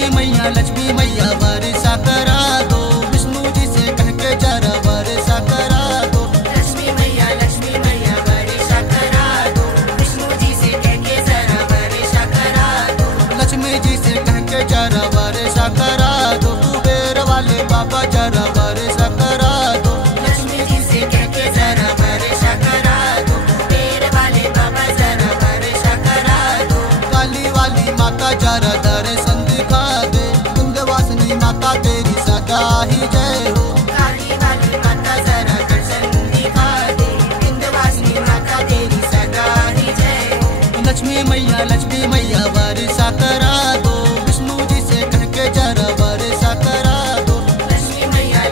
लक्ष्मी मैया वर्षा करा दो, विष्णु जी से कह के जरा वर्षा करा दो। लक्ष्मी मैया वर्षा करा दो, विष्णु जी से कह के जरा वर्षा करा दो। लक्ष्मी जी से कह के जरा वर्षा करा दो, कुबेर वाले बाबा जरा वर्षा करा दो। लक्ष्मी जी से कह के जरा वर्षा करा दो, कुबेर वाले बाबा जरा वर्षा करा दो। काली वाली माता जरा दर्शन दिखा दे, विंध्यवासिनी माता तेरी सदा ही जय हो। काली वाली माता जरा दर्शन दिखा दे, विंध्यवासिनी माता तेरी सदा ही जय हो। लक्ष्मी मैया वर्षा करा दो, विष्णु जी से कह के जरा वर्षा करा दो। लक्ष्मी मैया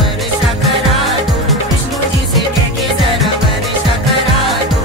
वर्षा करा दो, विष्णु जी से कह के जरा वर्षा करा दो।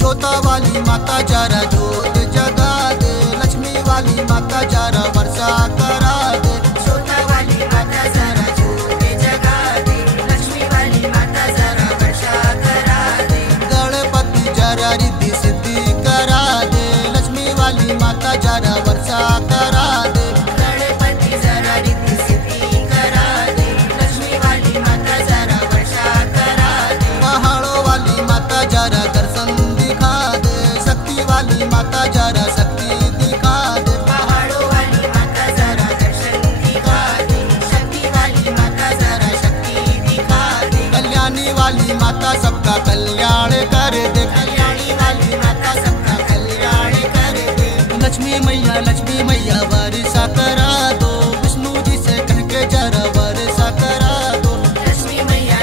जोता वाली माता जरा जोत जगा दे, लक्ष्मी वाली माता जरा वर्षा करा दे। जोता वाली माता जरा जोत जगा दे, लक्ष्मी वाली माता जरा वर्षा करा दे। गणपति जरा रिद्धि सिद्धि करा दे, लक्ष्मी वाली माता जरा वर्षा करा दे। गणपति जरा रिद्धि सिद्धि करा दे, लक्ष्मी वाली माता जरा वर्षा करा दे। पहाड़ों वाली माता जरा दर्शन दिखा दे, शक्ति वाली माता जरा शक्ति दिखा दे। पहाड़ों वाली माता जरा दर्शन दिखा दे, शक्ति वाली माता जरा शक्ति दिखा दे। कल्याणी वाली माता सबका कल्याण कर दे, कल्याणी वाली माता सबका कल्याण कर दे। लक्ष्मी मैया वर्षा करा दो, विष्णु जी से कह के जरा वर्षा करा दो। लक्ष्मी मैया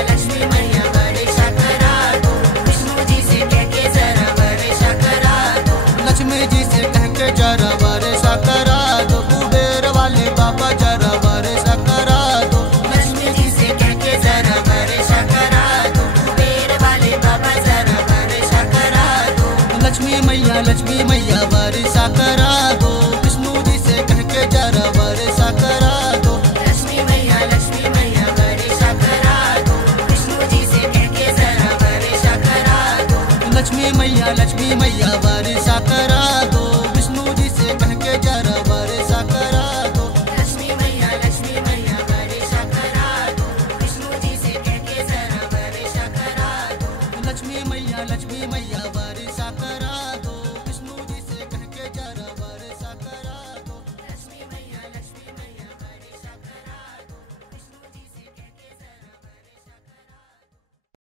वर्षा करा दो, विष्णु जी से कह के जरा वर्षा करा दो। लक्ष्मी जी से कह के जरा वर्षा करा दो, कुबेर वाले बाबा जरा वर्षा करा दो। लक्ष्मी जी से कह के जरा वर्षा करा दो, कुबेर वाले बाबा जरा वर्षा करा दो। लक्ष्मी मैया वर्षा करा दो, विष्णु जी से कह के जरा वर्षा करा दो। लक्ष्मी मैया वर्षा करा दो, विष्णु जी से कह के जरा वर्षा करा दो। लक्ष्मी मैया वर्षा करा दो,